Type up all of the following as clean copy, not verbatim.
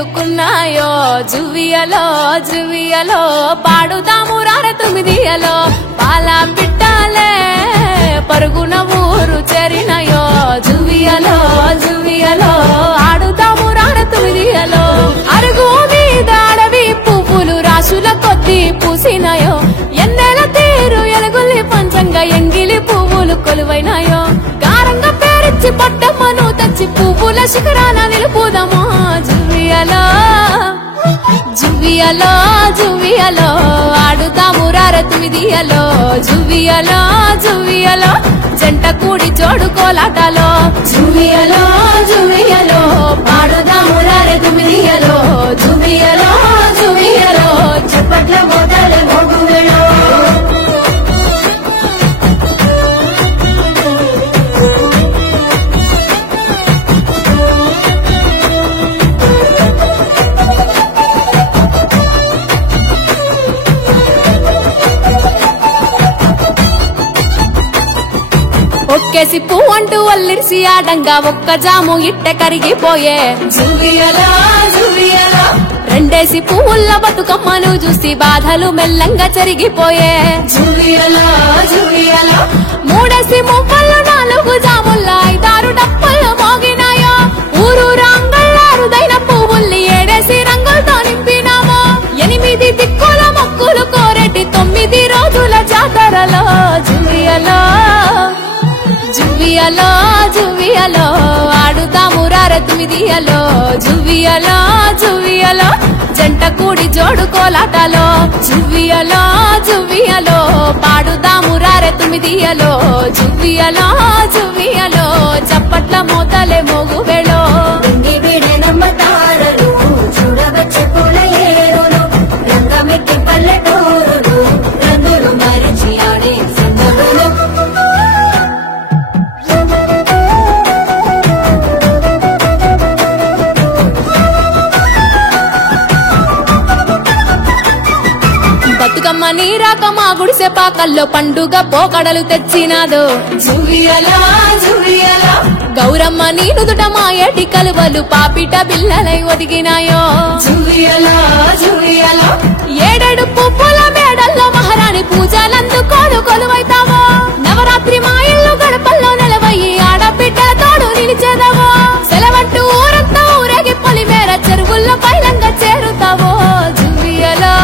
మేలుకున్నాయో జువియలో జువియలో పాడుదాము రార తుమిదియలో పాల పిట్టాలే పరుగున ఊరు చేరినయో జువియలో జువియలో ఆడుదాము రార తుమిదియలో అరుగు మీద అడవి పువ్వులు రాసుల కొద్ది పూసినయో ఎన్నెల తీరు ఎలుగుల్లి పంచంగా ఎంగిలి పువ్వులు కొలువైనాయో గారంగా పేరిచ్చి పట్టమ్మను తెచ్చి పువ్వుల శిఖరాన నిలుపుదమో జువియలో జువియలో జువియలో ఆడుతాము రార తుమిదియలో జువియలో జువియలో జంట కూడి జోడు కోలాటలో జువియలో జువియలో పాడుదాము రార తుమిదియలో జువియలో జువియలో చప్పట్ల మోతల మోగువేళో ఒక్కేసి పువ్వు అంటూ వల్లిరిసి ఆడంగా ఒక్క జాము ఇట్ట కరిగిపోయే జువియలో జువియలో రెండేసి పువ్వుల్ల బతుకమ్మను చూసి బాధలు మెల్లంగా చెరిగిపోయే జువియలో జువియలో మూడేసి మువ్వలు నాలుగు జాముల్ల ఐదారు డప్పులు మోగినాయో ఊరు రంగళ్ళారుదైన పువ్వుల్ని ఏడేసి రంగులతో నింపినామో ఎనిమిది దిక్కుల మొక్కులు కోరెటి 9 రోజుల జాతరలో జువియలో జువియలో జువియలో ఆడుతాము రార తుమిదియలో జువియలో జువియలో జంట కూడి జోడు కోలాటలో జువియలో జువియలో పాడుదాము రార తుమిదియలో జువియలో జువియలో చప్పట్ల మోతలే మోగువేళో నమ్మతారలు చూడవచ్చు పూల ఏరులు రంగమెక్కి పల్లెటూరులు రంగులు మరిచి ఆడే సందరులు బతుకమ్మ నీరాక మా గుడిసె పాకల్లో పండుగ పోకడలు తెచ్చినాదో జువియలో జువియలో గౌరమ్మ నీ నుదుట మా ఏటి కలువలు పాపిట బిల్లలై ఒదిగినాయో జువియలో జువియలో ఏడేడు పువ్వుల మేడల్లో మహారాణి పూజలందుకోను కొలువైతావో నవరాత్రి మా ఇల్లు గడపల్లో నిలవయ్యి ఆడబిడ్డల తోడు నిలిచేదావో సెలవంటూ ఊరంతా ఊరేగి పొలిమేర చెరువుల్లో పైలంగా చేరుతావో జువియలో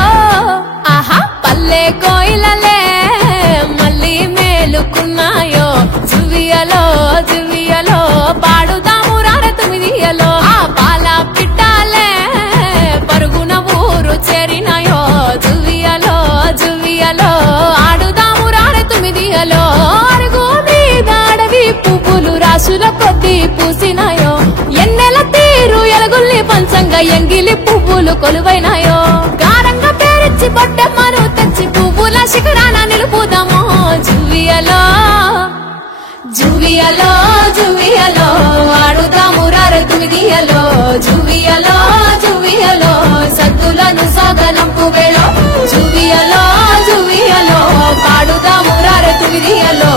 ఆహా పల్లె కోయిలలే మళ్ళీ మేలుకున్నాయో జువియలో జువియలో పాడుదాము రార తుమిదియలో ఆ పాల పిట్టాలే పరుగున ఊరు చేరినాయో జువియలో జువియలో ఆడుదాము రార తుమిదియలో అరుగు మీద అడవి పువ్వులు రాసుల కొద్ది పూసినాయో ఎన్నెల తీరు ఎలుగుల్ని పంచంగా ఎంగిలి పువ్వులు కొలువైనాయో గారంగా పేరిచ్చి బొట్టమ్మను తెచ్చి పువ్వుల శిఖరాన నిలుపుదామో జువియలో జువియలో జువియలో ఆడుతాము రార తుమిదియలో జువియలో జువియలో సద్దులను సాగనంపు వేళ జువియలో జువియలో పాడుదాము రార తుమిదియలో